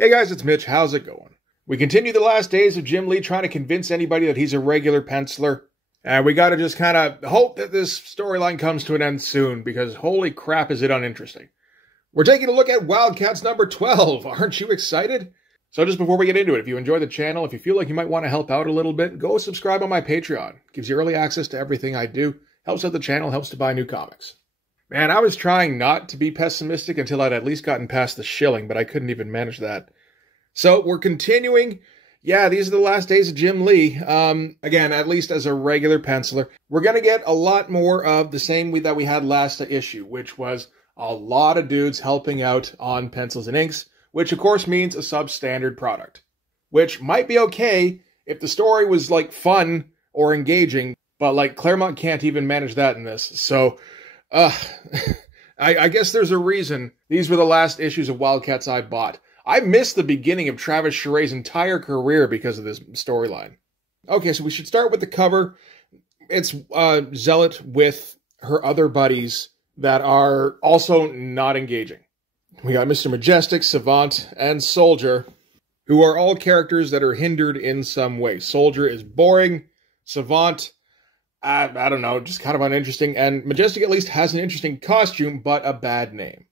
Hey guys, it's Mitch. How's it going? We continue the last days of Jim Lee trying to convince anybody that he's a regular penciler. And we gotta just kind of hope that this storyline comes to an end soon, because holy crap is it uninteresting. We're taking a look at Wildcats number 12. Aren't you excited? So just before we get into it, if you enjoy the channel, if you feel like you might want to help out a little bit, go subscribe on my Patreon. It gives you early access to everything I do. Helps out the channel, helps to buy new comics. Man, I was trying not to be pessimistic until I'd at least gotten past the shilling, but I couldn't even manage that. So we're continuing. Yeah, these are the last days of Jim Lee. Again, at least as a regular penciler. We're going to get a lot more of the same that we had last issue, which was a lot of dudes helping out on pencils and inks, which of course means a substandard product. Which might be okay if the story was like fun or engaging, but like Claremont can't even manage that in this. So, I guess there's a reason these were the last issues of Wildcats I bought. I missed the beginning of Travis Chare's entire career because of this storyline. Okay, so we should start with the cover. It's Zealot with her other buddies that are also not engaging. We got Mr. Majestic, Savant, and Soldier, who are all characters that are hindered in some way. Soldier is boring. Savant, I don't know, just kind of uninteresting. And Majestic at least has an interesting costume, but a bad name.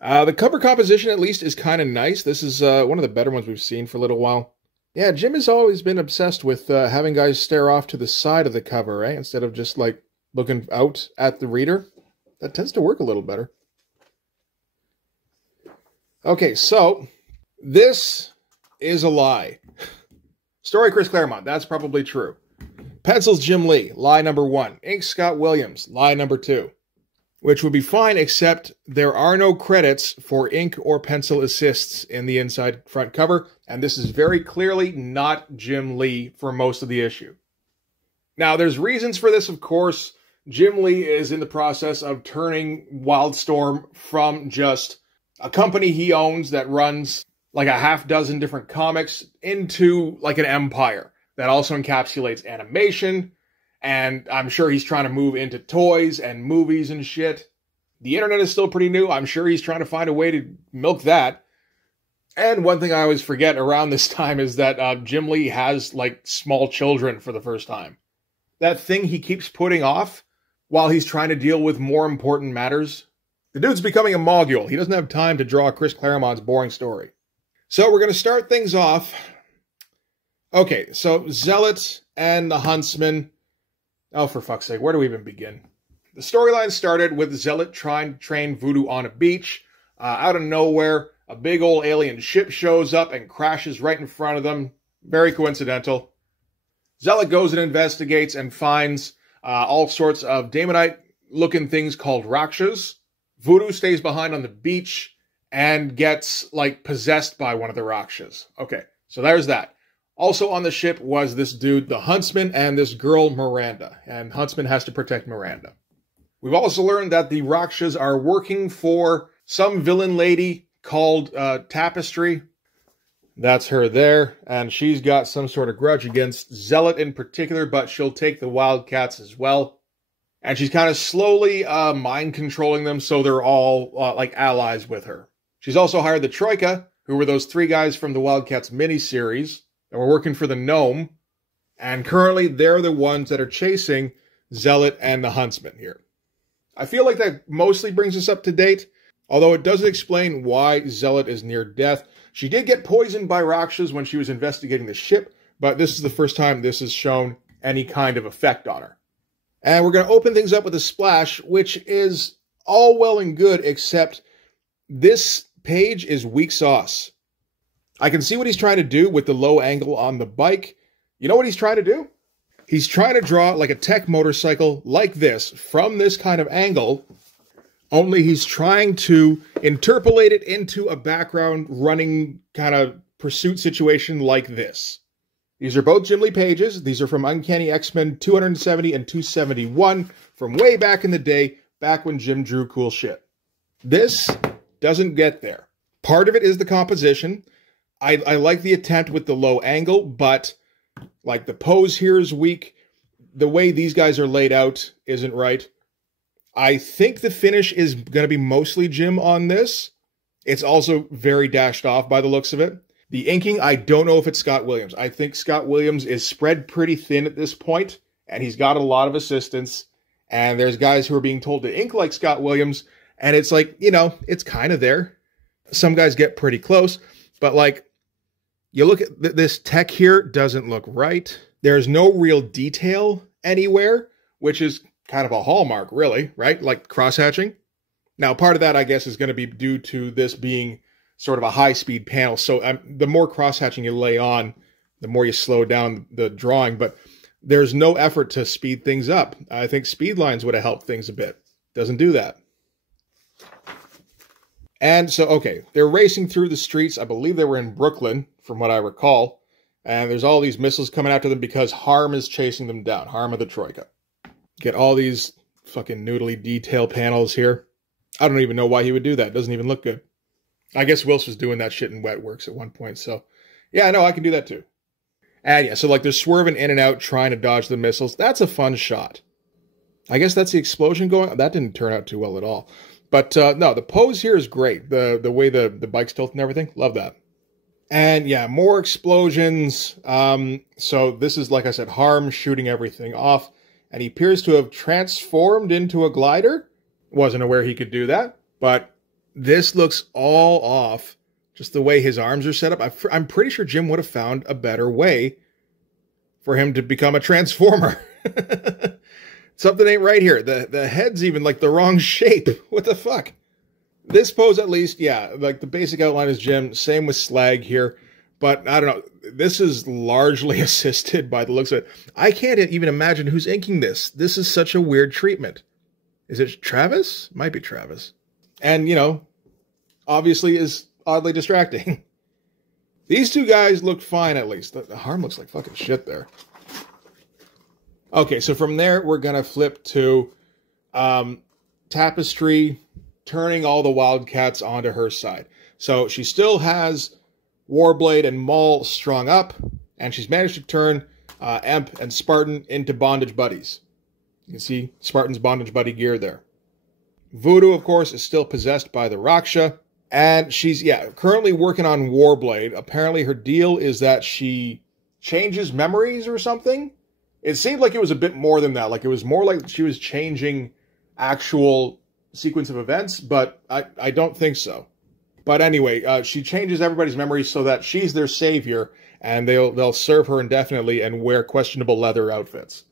The cover composition, at least, is kind of nice. This is one of the better ones we've seen for a little while. Yeah, Jim has always been obsessed with having guys stare off to the side of the cover, right? Instead of just, like, looking out at the reader. That tends to work a little better. Okay, so, this is a lie. Story Chris Claremont, that's probably true. Pencils Jim Lee, lie number 1. Ink Scott Williams, lie number 2. Which would be fine, except there are no credits for ink or pencil assists in the inside front cover, and this is very clearly not Jim Lee for most of the issue. Now, there's reasons for this, of course. Jim Lee is in the process of turning Wildstorm from just a company he owns that runs like a half-dozen different comics into like an empire that also encapsulates animation. And I'm sure he's trying to move into toys and movies and shit. The internet is still pretty new. I'm sure he's trying to find a way to milk that. And one thing I always forget around this time is that Jim Lee has, like, small children for the first time. That thing he keeps putting off while he's trying to deal with more important matters. The dude's becoming a mogul. He doesn't have time to draw Chris Claremont's boring story. So we're going to start things off. Okay, so Zealot and the Huntsman. Oh, for fuck's sake, where do we even begin? The storyline started with Zealot trying to train Voodoo on a beach. Out of nowhere, a big old alien ship shows up and crashes right in front of them. Very coincidental. Zealot goes and investigates and finds all sorts of Damonite-looking things called Rakshas. Voodoo stays behind on the beach and gets, like, possessed by one of the Rakshas. Okay, so there's that. Also on the ship was this dude, the Huntsman, and this girl, Miranda. And Huntsman has to protect Miranda. We've also learned that the Rakshas are working for some villain lady called Tapestry. That's her there. And she's got some sort of grudge against Zealot in particular, but she'll take the Wildcats as well. And she's kind of slowly mind-controlling them, so they're all, like, allies with her. She's also hired the Troika, who were those 3 guys from the Wildcats miniseries. And we're working for the Gnome, and currently they're the ones that are chasing Zealot and the Huntsman here. I feel like that mostly brings us up to date, although it doesn't explain why Zealot is near death. She did get poisoned by Rakshas when she was investigating the ship, but this is the first time this has shown any kind of effect on her. And we're going to open things up with a splash, which is all well and good, except this page is weak sauce. I can see what he's trying to do with the low angle on the bike. You know what he's trying to do? He's trying to draw like a tech motorcycle like this from this kind of angle, only he's trying to interpolate it into a background running kind of pursuit situation like this. These are both Jim Lee pages. These are from Uncanny X-Men 270 and 271 from way back in the day, back when Jim drew cool shit. This doesn't get there. Part of it is the composition. I like the attempt with the low angle, but like the pose here is weak. The way these guys are laid out isn't right. I think the finish is going to be mostly Jim on this. It's also very dashed off by the looks of it. The inking, I don't know if it's Scott Williams. I think Scott Williams is spread pretty thin at this point, and he's got a lot of assistants. And there's guys who are being told to ink like Scott Williams, and it's like, you know, it's kind of there. Some guys get pretty close, but like, you look at this tech here, doesn't look right. There's no real detail anywhere, which is kind of a hallmark, really, right? Like cross-hatching. Now, part of that, I guess, is going to be due to this being sort of a high-speed panel. So the more cross-hatching you lay on, the more you slow down the drawing. But there's no effort to speed things up. I think speed lines would have helped things a bit. Doesn't do that. And so, okay, they're racing through the streets. I believe they were in Brooklyn, from what I recall. And there's all these missiles coming after them because Harm is chasing them down. Harm of the Troika. Get all these fucking noodly detail panels here. I don't even know why he would do that. It doesn't even look good. I guess Wilson was doing that shit in Wetworks at one point. So, yeah, no, I can do that too. And yeah, so like they're swerving in and out trying to dodge the missiles. That's a fun shot. I guess that's the explosion going on. That didn't turn out too well at all. But no, the pose here is great. The way the bike's tilted and everything. Love that. And yeah, more explosions. So this is, like I said, Harm shooting everything off. And he appears to have transformed into a glider. Wasn't aware he could do that. But this looks all off. Just the way his arms are set up. I'm pretty sure Jim would have found a better way for him to become a transformer. Something ain't right here. The head's even like the wrong shape. What the fuck? This pose, at least, yeah, like the basic outline is Jim. Same with Slag here. But I don't know. This is largely assisted by the looks of it. I can't even imagine who's inking this. This is such a weird treatment. Is it Travis? Might be Travis. And, you know, obviously is oddly distracting. These two guys look fine, at least. The Harm looks like fucking shit there. Okay, so from there, we're going to flip to Tapestry turning all the Wildcats onto her side. So she still has Warblade and Maul strung up, and she's managed to turn Emp and Spartan into bondage buddies. You can see Spartan's bondage buddy gear there. Voodoo, of course, is still possessed by the Raksha, and she's, yeah, currently working on Warblade. Apparently her deal is that she changes memories or something. It seemed like it was a bit more than that. Like, it was more like she was changing actual sequence of events, but I don't think so. But anyway, she changes everybody's memories so that she's their savior, and they'll serve her indefinitely and wear questionable leather outfits.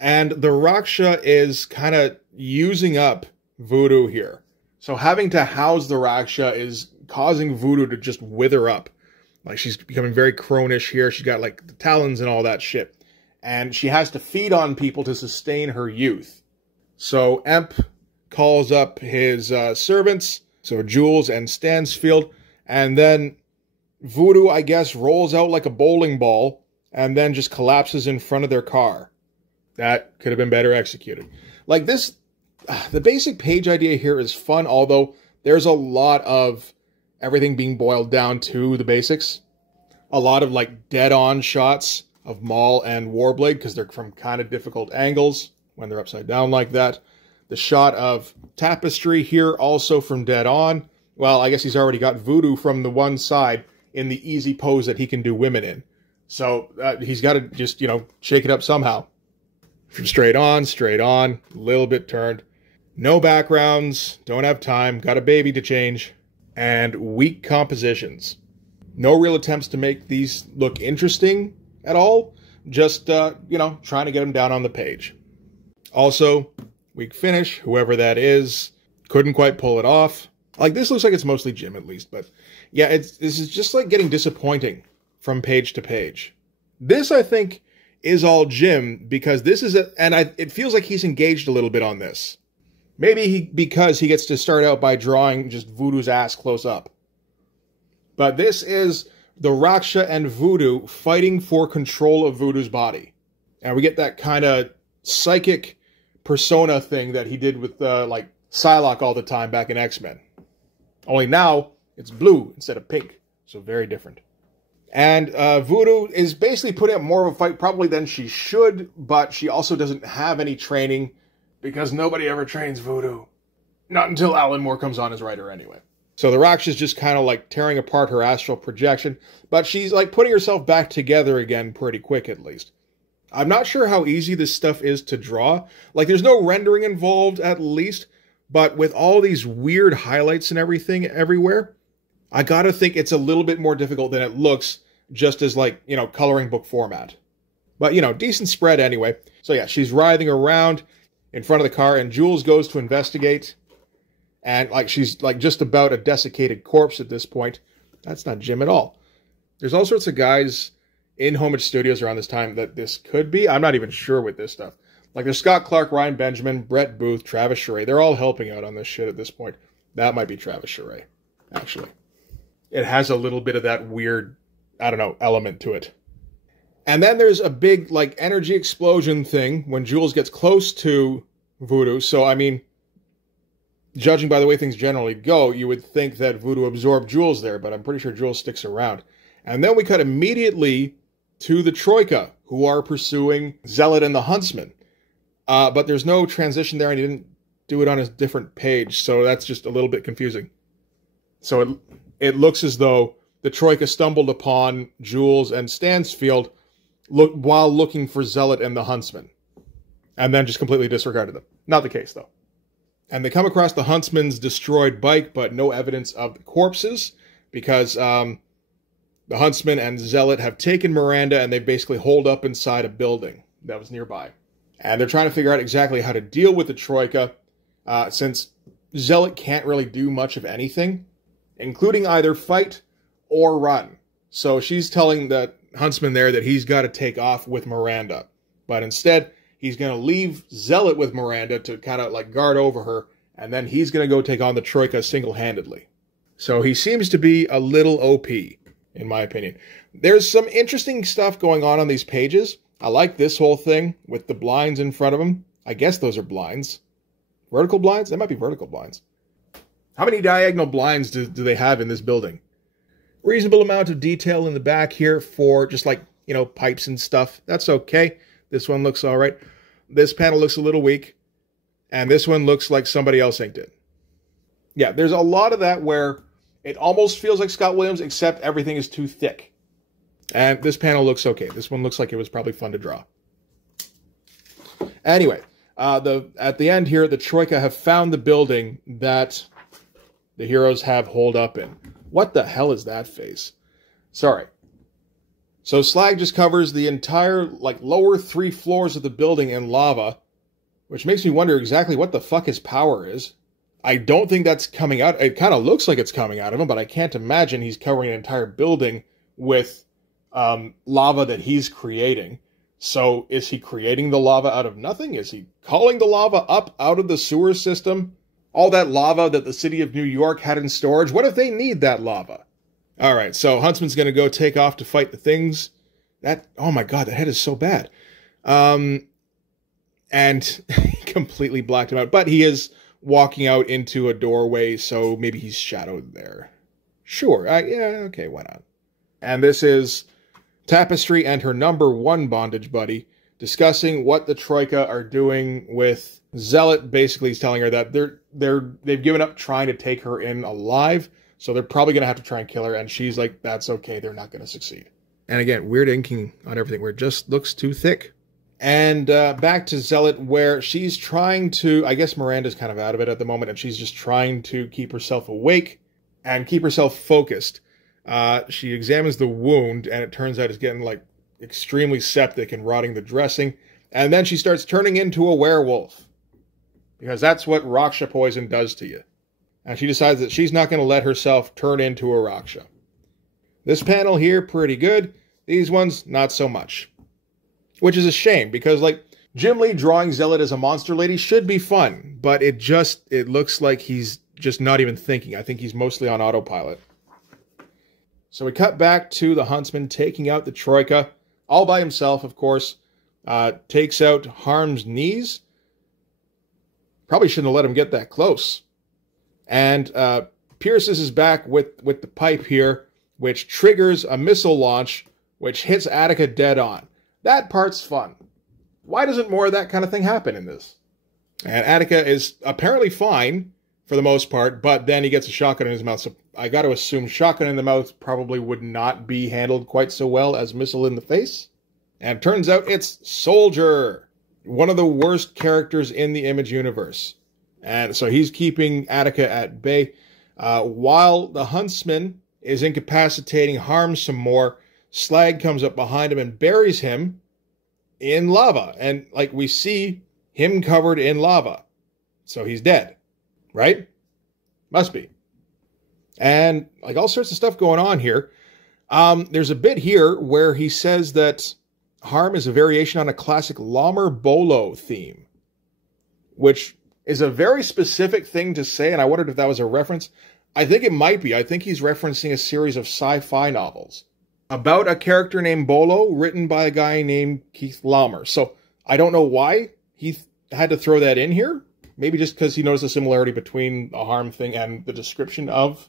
And the Raksha is kind of using up Voodoo here. So having to house the Raksha is causing Voodoo to just wither up. Like, she's becoming very cronish here. She's got, like, the talons and all that shit. And she has to feed on people to sustain her youth. So Emp calls up his servants, so Jules and Stansfield, and then Voodoo, I guess, rolls out like a bowling ball and then just collapses in front of their car. That could have been better executed. Like this, the basic page idea here is fun, although there's a lot of everything being boiled down to the basics. A lot of like dead-on shots of Maul and Warblade because they're from kind of difficult angles when they're upside down like that. The shot of Tapestry here also from dead on. Well, I guess he's already got Voodoo from the one side in the easy pose that he can do women in. So he's got to just, you know, shake it up somehow. From straight on, a little bit turned. No backgrounds, don't have time, got a baby to change. And weak compositions. No real attempts to make these look interesting at all. Just, you know, trying to get them down on the page. Also, weak finish, whoever that is, couldn't quite pull it off. Like, this looks like it's mostly Jim, at least, but yeah, this is just like getting disappointing from page to page. This, I think, is all Jim, because this is it feels like he's engaged a little bit on this. Maybe because he gets to start out by drawing just Voodoo's ass close up. But this is the Raksha and Voodoo fighting for control of Voodoo's body. And we get that kind of psychic persona thing that he did with, like, Psylocke all the time back in X-Men. Only now, it's blue instead of pink. So very different. And Voodoo is basically putting up more of a fight probably than she should, but she also doesn't have any training because nobody ever trains Voodoo. Not until Alan Moore comes on as writer anyway. So the Raksha's just kind of like tearing apart her astral projection, but she's like putting herself back together again pretty quick at least. I'm not sure how easy this stuff is to draw. Like, there's no rendering involved at least, but with all these weird highlights and everything everywhere, I gotta think it's a little bit more difficult than it looks just as like, you know, coloring book format. But, you know, decent spread anyway. So yeah, she's writhing around in front of the car, and Jules goes to investigate. And like she's like just about a desiccated corpse at this point. That's not Jim at all. There's all sorts of guys in Homage Studios around this time that this could be. I'm not even sure with this stuff. Like there's Scott Clark, Ryan Benjamin, Brett Booth, Travis Charest. They're all helping out on this shit at this point. That might be Travis Charest, actually. It has a little bit of that weird, I don't know, element to it. And then there's a big like energy explosion thing when Jules gets close to Voodoo. So, I mean, judging by the way things generally go, you would think that Voodoo absorbed Jules there, but I'm pretty sure Jules sticks around. And then we cut immediately to the Troika, who are pursuing Zealot and the Huntsman. But there's no transition there, and he didn't do it on a different page, so that's just a little bit confusing. So it looks as though the Troika stumbled upon Jules and Stansfield while looking for Zealot and the Huntsman, and then just completely disregarded them. Not the case, though. And they come across the Huntsman's destroyed bike, but no evidence of the corpses, because the Huntsman and Zealot have taken Miranda, and they've basically holed up inside a building that was nearby. And they're trying to figure out exactly how to deal with the Troika, since Zealot can't really do much of anything, including either fight or run. So she's telling the Huntsman there that he's got to take off with Miranda. But instead, he's going to leave Zealot with Miranda to kind of like guard over her, and then he's going to go take on the Troika single-handedly. So he seems to be a little OP, in my opinion. There's some interesting stuff going on these pages. I like this whole thing with the blinds in front of them. I guess those are blinds. Vertical blinds? That might be vertical blinds. How many diagonal blinds do they have in this building? Reasonable amount of detail in the back here for just like, you know, pipes and stuff. That's okay. This one looks all right. This panel looks a little weak. And this one looks like somebody else inked it. Yeah, there's a lot of that where it almost feels like Scott Williams, except everything is too thick. And this panel looks okay. This one looks like it was probably fun to draw. Anyway, at the end here, the Troika have found the building that the heroes have holed up in. What the hell is that face? Sorry. So Slag just covers the entire, like, lower 3 floors of the building in lava, which makes me wonder exactly what the fuck his power is. I don't think that's coming out. It kind of looks like it's coming out of him, but I can't imagine he's covering an entire building with lava that he's creating. So is he creating the lava out of nothing? Is he calling the lava up out of the sewer system? All that lava that the city of New York had in storage, what if they need that lava? All right, so Huntsman's going to go take off to fight the things. Oh my god, that head is so bad. And completely blacked him out. But he is walking out into a doorway, so maybe he's shadowed there. Sure, yeah, okay, why not? And this is Tapestry and her #1 bondage buddy discussing what the Troika are doing with Zealot. Basically, he's telling her that they've given up trying to take her in alive, so they're probably going to have to try and kill her, and she's like, that's okay, they're not going to succeed. And again, weird inking on everything where it just looks too thick. And back to Zealot, where she's trying to, I guess Miranda's kind of out of it at the moment, and she's just trying to keep herself awake and keep herself focused. She examines the wound, and it turns out it's getting, like, extremely septic and rotting the dressing. And then she starts turning into a werewolf, because that's what Raksha poison does to you. And she decides that she's not going to let herself turn into a Raksha. This panel here, pretty good. These ones, not so much. Which is a shame, because, like, Jim Lee drawing Zealot as a monster lady should be fun, but it looks like he's just not even thinking. I think he's mostly on autopilot. So we cut back to the Huntsman taking out the Troika, all by himself, of course. Takes out Harm's knees. Probably shouldn't have let him get that close. And Pierces is back with the pipe here, which triggers a missile launch, which hits Attica dead on. That part's fun. Why doesn't more of that kind of thing happen in this? And Attica is apparently fine, for the most part, but then he gets a shotgun in his mouth. So I got to assume shotgun in the mouth probably would not be handled quite so well as missile in the face. And it turns out it's Soldier, one of the worst characters in the Image universe. And so he's keeping Attica at bay, while the Huntsman is incapacitating Harm some more. Slag comes up behind him and buries him in lava. And like we see him covered in lava. So he's dead, right? Must be. And like all sorts of stuff going on here. There's a bit here where he says that Harm is a variation on a classic Lammer Bolo theme, which is a very specific thing to say, and I wondered if that was a reference. I think it might be. I think he's referencing a series of sci-fi novels about a character named Bolo, written by a guy named Keith Lammer. So I don't know why he had to throw that in here. Maybe just because he noticed a similarity between the Harm thing and the description of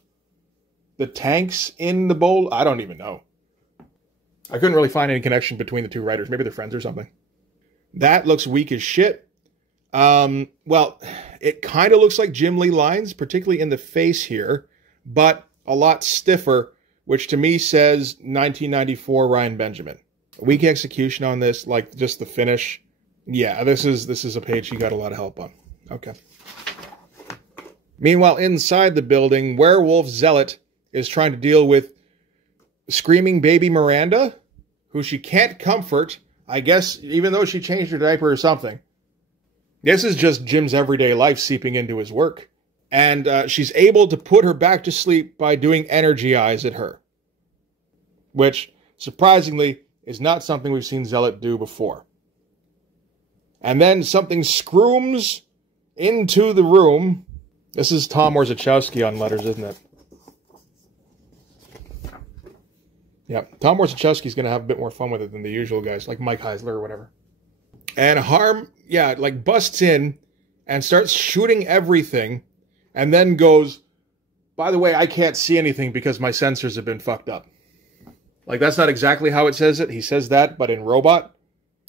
the tanks in the Bolo. I don't even know. I couldn't really find any connection between the two writers. Maybe they're friends or something. That looks weak as shit. Well, it kind of looks like Jim Lee lines, particularly in the face here, but a lot stiffer, which to me says 1994 Ryan Benjamin. Weak execution on this, like just the finish. Yeah, this is a page he got a lot of help on. Okay. Meanwhile, inside the building, Werewolf Zealot is trying to deal with screaming baby Miranda, who she can't comfort, I guess, even though she changed her diaper or something. This is just Jim's everyday life seeping into his work. And she's able to put her back to sleep by doing energy eyes at her. Which, surprisingly, is not something we've seen Zealot do before. And then something screams into the room. This is Tom Warzachowski on letters, isn't it? Yeah, Tom Warzachowski's going to have a bit more fun with it than the usual guys, like Mike Heisler or whatever. And Harm, yeah, like busts in and starts shooting everything and then goes, by the way, I can't see anything because my sensors have been fucked up. Like, that's not exactly how it says it. He says that, but in robot.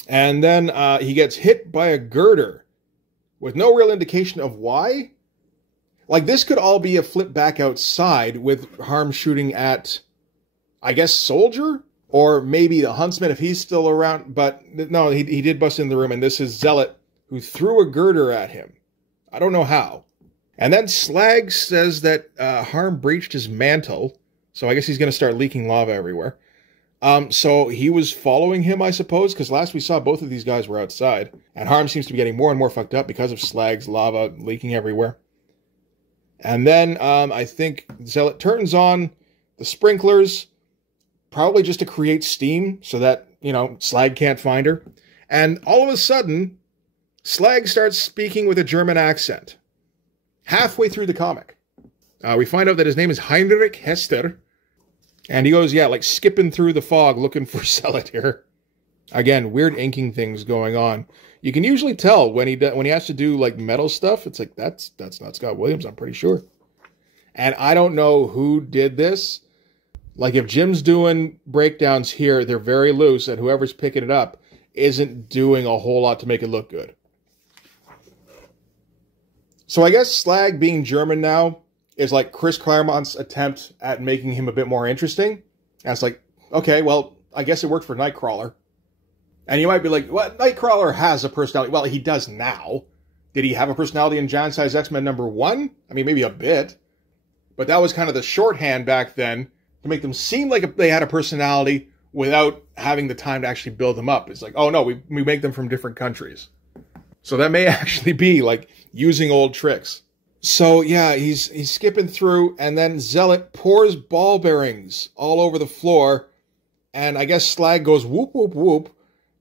And then he gets hit by a girder with no real indication of why. Like, this could all be a flip back outside with Harm shooting at, I guess, Soldier? Or maybe the Huntsman if he's still around. But no, he did bust in the room. And this is Zealot who threw a girder at him. I don't know how. And then Slag says that Harm breached his mantle. So I guess he's going to start leaking lava everywhere. So he was following him, I suppose, because last we saw both of these guys were outside. And Harm seems to be getting more and more fucked up because of Slag's lava leaking everywhere. And then I think Zealot turns on the sprinklers, probably just to create steam so that, you know, Slag can't find her. And all of a sudden, Slag starts speaking with a German accent. Halfway through the comic. We find out that his name is Heinrich Hester. And he goes, yeah, like skipping through the fog looking for Zealot here. Again, weird inking things going on. You can usually tell when he has to do like metal stuff. It's like, that's not Scott Williams, I'm pretty sure. And I don't know who did this. Like, if Jim's doing breakdowns here, they're very loose, and whoever's picking it up isn't doing a whole lot to make it look good. So I guess Slag being German now is like Chris Claremont's attempt at making him a bit more interesting. And it's like, okay, well, I guess it worked for Nightcrawler. And you might be like, what? Nightcrawler has a personality. Well, he does now. Did he have a personality in Giant Size X-Men #1? I mean, maybe a bit. But that was kind of the shorthand back then to make them seem like they had a personality without having the time to actually build them up. It's like, oh no, we make them from different countries. So that may actually be like using old tricks. So yeah, he's skipping through, and then Zealot pours ball bearings all over the floor, and I guess Slag goes whoop, whoop, whoop,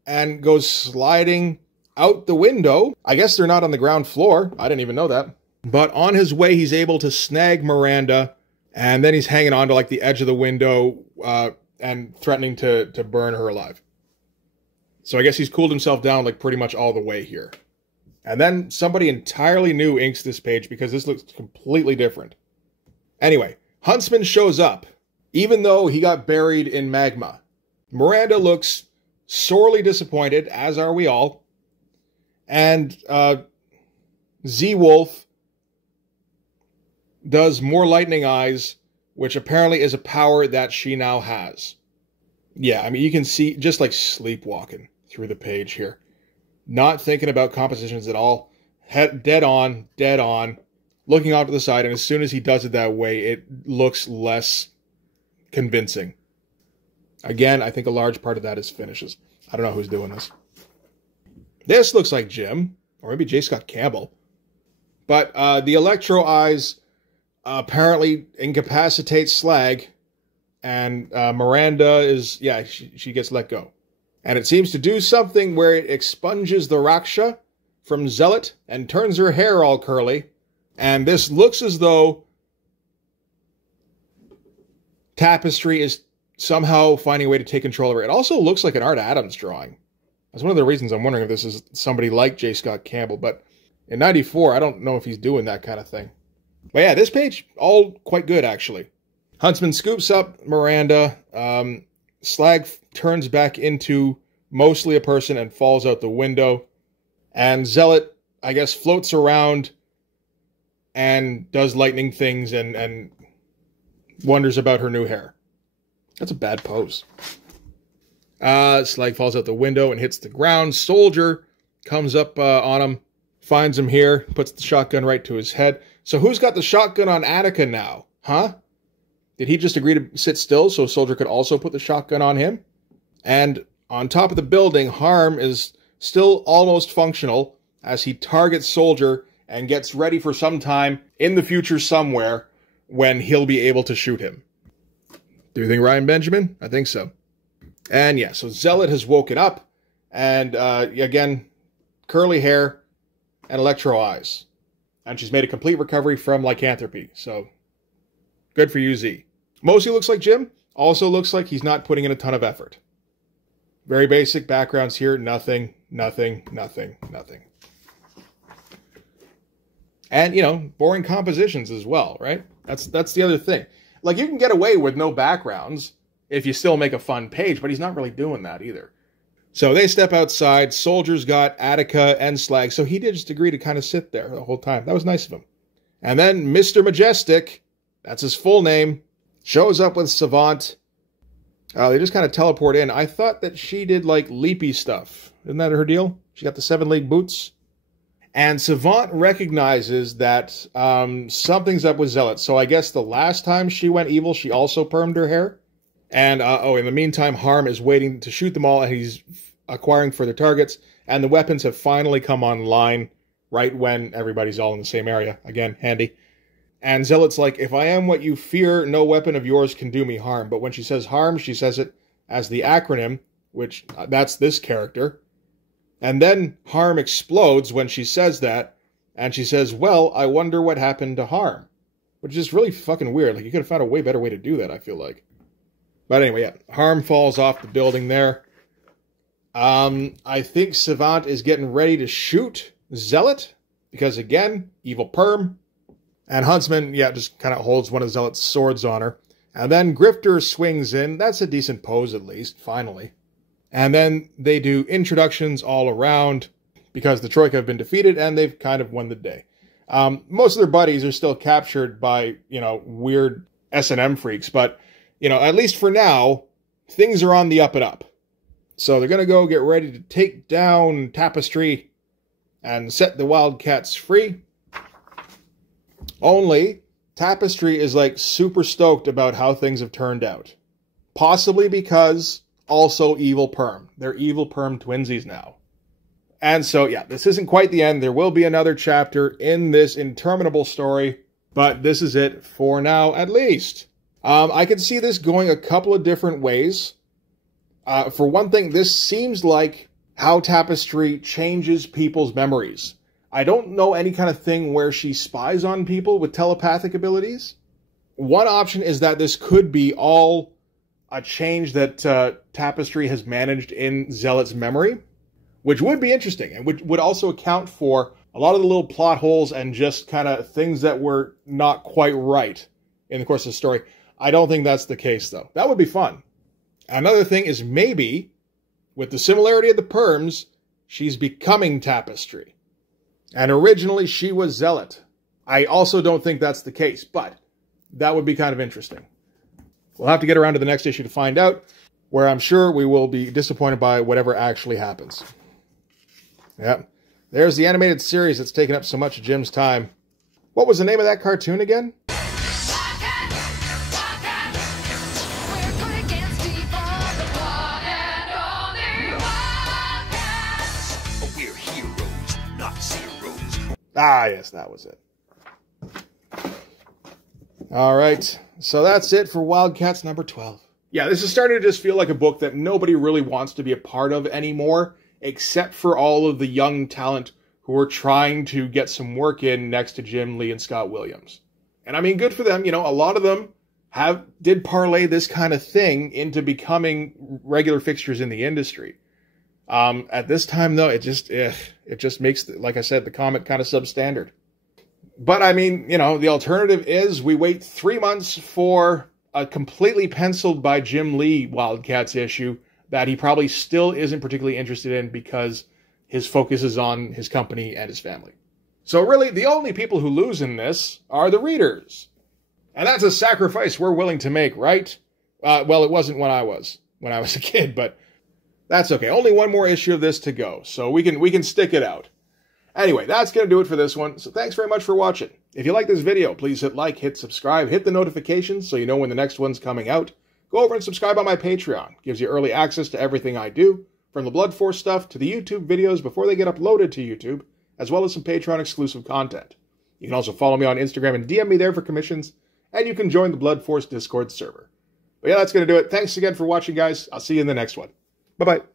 and goes sliding out the window. I guess they're not on the ground floor. I didn't even know that. But on his way, he's able to snag Miranda, and then he's hanging on to like the edge of the window and threatening to burn her alive. So I guess he's cooled himself down like pretty much all the way here. And then somebody entirely new inks this page because this looks completely different. Anyway, Huntsman shows up, even though he got buried in magma. Miranda looks sorely disappointed, as are we all. And Z-Wolf does more lightning eyes, which apparently is a power that she now has. Yeah, I mean, you can see just like sleepwalking through the page here. Not thinking about compositions at all. Dead on, looking off to the side, and as soon as he does it that way, it looks less convincing. Again, I think a large part of that is finishes. I don't know who's doing this. This looks like Jim, or maybe J. Scott Campbell. But the Electro Eyes apparently incapacitate Slag, and Miranda is, yeah, she gets let go. And it seems to do something where it expunges the Raksha from Zealot and turns her hair all curly. And this looks as though Tapestry is somehow finding a way to take control of her. It also looks like an Art Adams drawing. That's one of the reasons I'm wondering if this is somebody like J. Scott Campbell. But in 94, I don't know if he's doing that kind of thing. But yeah, this page, all quite good, actually. Huntsman scoops up Miranda. Slag turns back into mostly a person and falls out the window. And Zealot, I guess, floats around and does lightning things and wonders about her new hair. That's a bad pose. Slag falls out the window and hits the ground. Soldier comes up on him, finds him here, puts the shotgun right to his head. So who's got the shotgun on Attica now? Huh? Did he just agree to sit still so Soldier could also put the shotgun on him? And on top of the building, Harm is still almost functional as he targets Soldier and gets ready for some time in the future somewhere when he'll be able to shoot him. Do you think Ryan Benjamin? I think so. And yeah, so Zealot has woken up, and again, curly hair and Electro Eyes. And she's made a complete recovery from lycanthropy, so good for you, Z. Mostly looks like Jim, also looks like he's not putting in a ton of effort. Very basic backgrounds here, nothing. And, you know, boring compositions as well, right? That's the other thing. Like, you can get away with no backgrounds if you still make a fun page, but he's not really doing that either. So they step outside. Soldier's got Attica and Slag, so he did just agree to kind of sit there the whole time. That was nice of him. And then Mr. Majestic, that's his full name, shows up with Savant. They just kind of teleport in. I thought that she did, like, leapy stuff. Isn't that her deal? She got the 7-leg boots. And Savant recognizes that something's up with Zealot. So I guess the last time she went evil, she also permed her hair. And, in the meantime, Harm is waiting to shoot them all, and he's acquiring further targets. And the weapons have finally come online right when everybody's all in the same area. Again, handy. And Zealot's like, if I am what you fear, no weapon of yours can do me harm. But when she says harm, she says it as the acronym, which that's this character. And then Harm explodes when she says that, and she says, well, I wonder what happened to Harm. Which is really fucking weird. Like, you could have found a way better way to do that, I feel like. But anyway, yeah, Harm falls off the building there. I think Savant is getting ready to shoot Zealot, because again, evil perm. And Huntsman, yeah, just kind of holds one of Zealot's swords on her. And then Grifter swings in. That's a decent pose, at least, finally. And then they do introductions all around because the Troika have been defeated and they've kind of won the day. Most of their buddies are still captured by, you know, weird S&M freaks. But, you know, at least for now, things are on the up and up. So they're going to go get ready to take down Tapestry and set the Wildcats free. Only Tapestry is like super stoked about how things have turned out. Possibly because also evil perm. They're evil perm twinsies now. And so, yeah, this isn't quite the end. There will be another chapter in this interminable story, but this is it for now, at least. I could see this going a couple of different ways. For one thing, this seems like how Tapestry changes people's memories. I don't know any kind of thing where she spies on people with telepathic abilities. One option is that this could be all a change that Tapestry has managed in Zealot's memory, which would be interesting, and would also account for a lot of the little plot holes and just kind of things that were not quite right in the course of the story. I don't think that's the case, though. That would be fun. Another thing is maybe, with the similarity of the perms, she's becoming Tapestry. And originally she was Zealot. I also don't think that's the case, but that would be kind of interesting. We'll have to get around to the next issue to find out, where I'm sure we will be disappointed by whatever actually happens. Yep. There's the animated series that's taken up so much of Jim's time. What was the name of that cartoon again? Ah, yes, that was it. All right, so that's it for Wildcats number 12. Yeah, this is starting to just feel like a book that nobody really wants to be a part of anymore, except for all of the young talent who are trying to get some work in next to Jim Lee and Scott Williams. And I mean, good for them. You know, a lot of them did parlay this kind of thing into becoming regular fixtures in the industry. At this time, though, it just makes, like I said, the comic kind of substandard. But, I mean, you know, the alternative is we wait 3 months for a completely penciled by Jim Lee Wildcats issue that he probably still isn't particularly interested in because his focus is on his company and his family. So, really, the only people who lose in this are the readers. And that's a sacrifice we're willing to make, right? Well, it wasn't when I was a kid, but that's okay. Only one more issue of this to go, so we can stick it out. Anyway, that's going to do it for this one, so thanks very much for watching. If you like this video, please hit like, hit subscribe, hit the notifications so you know when the next one's coming out. Go over and subscribe on my Patreon. It gives you early access to everything I do, from the Blood Force stuff to the YouTube videos before they get uploaded to YouTube, as well as some Patreon-exclusive content. You can also follow me on Instagram and DM me there for commissions, and you can join the Blood Force Discord server. But yeah, that's going to do it. Thanks again for watching, guys. I'll see you in the next one. Bye-bye.